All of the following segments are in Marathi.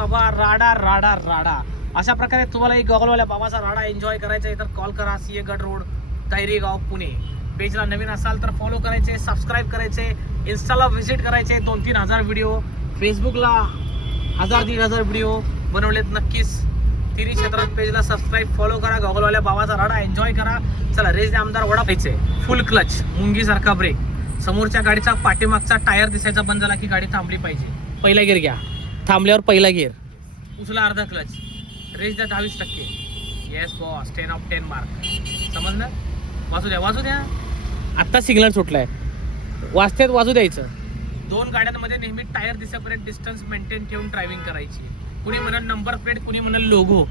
बाबा राडा राडा राडा. अशा प्रकारे तुम्हाला एक गॉगलवाल्या बाबाचा राडा एन्जॉय करायचा आहे तर कॉल करा. सीए गड रोड, तैरी गाव, पुणे. पेजला नवीन असाल तर फॉलो करायचे, सबस्क्राईब करायचे, इन्स्टाला व्हिजिट करायचे. 2-3 हजार व्हिडिओ, फेसबुकला 1000-1500 व्हिडिओ बनवलेत. नक्कीच तिन्ही क्षेत्रात पेजला सबस्क्राईब, फॉलो करा. गॉगलवाल्या बाबाचा राडा एन्जॉय करा. चला, रेस आमदार वडा पाहिजे. फुल क्लच, मुंगीसारखा ब्रेक. समोरच्या गाडीचा पाठीमागचा टायर दिसायचा बंद झाला की गाडी थांबली पाहिजे. पहिला गिअर घ्या, थांबल्यावर पहिला गिअर, उचला अर्धा क्लच, रेस द्या 10-20%. Yes boss, 10 of 10 mark. समजलं? वाजू द्या, वाजू द्या. आत्ता सिग्नल सुटलाय, वाजतेत वाजू द्यायचं. 2 गाड्यांमध्ये नेहमी टायर दिसेपर्यंत डिस्टन्स मेंटेन ठेवून ड्रायव्हिंग करायची. कुणी म्हणेल नंबर प्लेट, कुणी म्हणेल लोगो.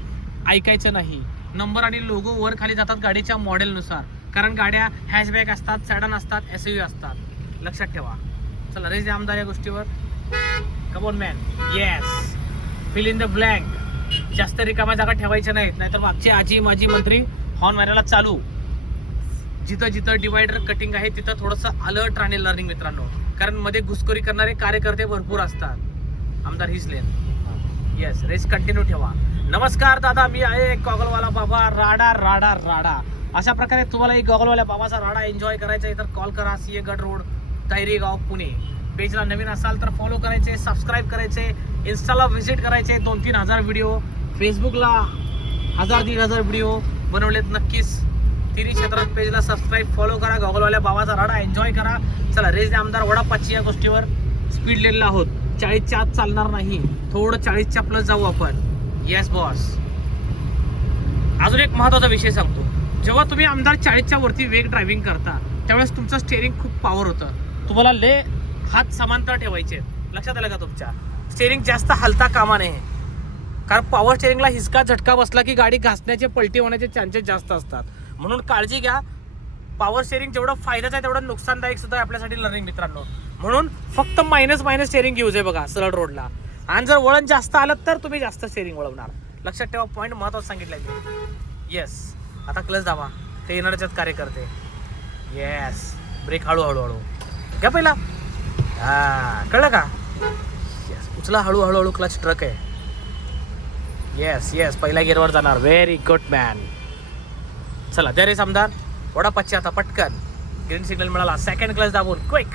ऐकायचं नाही. नंबर आणि लोगो वर खाली जातात गाडीच्या मॉडेलनुसार, कारण गाड्या हॅशबॅक असतात, सॅडन असतात, SUV असतात. लक्षात ठेवा. चला, रेस द्या आमदार या गोष्टीवर. Come on man. Yes, fill in the blank. जास्त रिकाम्या जागा ठेवायच्या नाहीत, नाहीतर मागची आजी माजी मंत्री हॉर्न मारायला चालू. जिथं जिथं डिवायडर कटिंग आहे तिथं थोडंसं अलर्ट राहणे लर्निंग मित्रांनो, कारण मध्ये घुसखोरी करणारे कार्यकर्ते भरपूर असतात. आमदार हीच लेन. येस, रेस कंटिन्यू ठेवा. नमस्कार दादा, मी आहे गॉगलवाला बाबा राडा राडा राडा. अशा प्रकारे तुम्हाला एक गॉगलवाल्या बाबाचा राडा एन्जॉय करायचा आहे तर कॉल करा. सीए गड रोड, तैरी गाव, पुणे. पेजला नवीन असाल तर फॉलो करायचे, सबस्क्राईब करायचे, इन्स्टाला व्हिजिट करायचे. 2-3 हजार व्हिडिओ, फेसबुकला 1000-1500 व्हिडिओ बनवलेत. नक्कीच तिन्ही क्षेत्रात पेजला सबस्क्राईब, फॉलो करा. गॉगलवाल्या बाबाचा राडा एन्जॉय करा. चला, रेस आमदार वडापाची या गोष्टीवर. स्पीड लेनला आहोत, 40च्या आत चालणार नाही, थोडं 40च्या प्लस जाऊ आपण. Yes boss. अजून एक महत्त्वाचा विषय सांगतो. जेव्हा तुम्ही आमदार 40च्या वरती वेग ड्रायव्हिंग करता त्यावेळेस तुमचं स्टेअरिंग खूप पॉवर होतं. तुम्हाला हात समांतर ठेवायचे. लक्षात आलं का? तुमच्या स्टेअरिंग जास्त हलता कामा नये, कारण पॉवर स्टेअरिंगला हिसका झटका बसला की गाडी घासण्याचे, पलटी होण्याचे चान्सेस जास्त असतात. म्हणून काळजी घ्या. पॉवर स्टेअरिंग जेवढं फायद्याचं आहे तेवढं नुकसानदायक सुद्धा आहे आपल्यासाठी लर्निंग मित्रांनो. म्हणून फक्त मायनस स्टेअरिंग यूज आहे बघा सरळ रोडला. आणि जर वळण जास्त आलं तर तुम्ही जास्त स्टेअरिंग वळवणार. लक्षात ठेवा. पॉईंट महत्त्वाचा सांगितलं मी. येस, आता क्लच दाबा. ते येणारच्यात कार्यकर्ते. येस, ब्रेक हळूहळू हळू घ्या पहिला. कळलं का? येस, उचला हळूहळू. क्लच ट्रक आहे. येस येस, पहिल्या गिअरवर जाणार. Very good man. चला, द्या रेस आमदार वडापाची. आता पटकन ग्रीन सिग्नल मिळाला, सेकंड क्लच दाबून क्विक.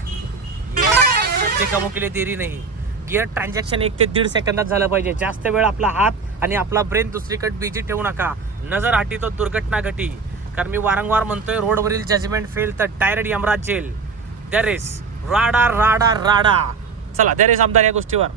ते कामो केले देरी नाही. गिअर ट्रान्झॅक्शन 1 ते 1.5 सेकंदात झालं पाहिजे. जास्त वेळ आपला हात आणि आपला ब्रेन दुसरीकडे बिजी ठेवू नका. नजर हाटी तो दुर्घटना घटी. कारण मी वारंवार म्हणतोय, रोडवरील जजमेंट फेल तर डायरेक्ट यमराज जेल. द्या रेस. राडा राडा राडा. चला, द्या रेस आमदार या गोष्टीवर.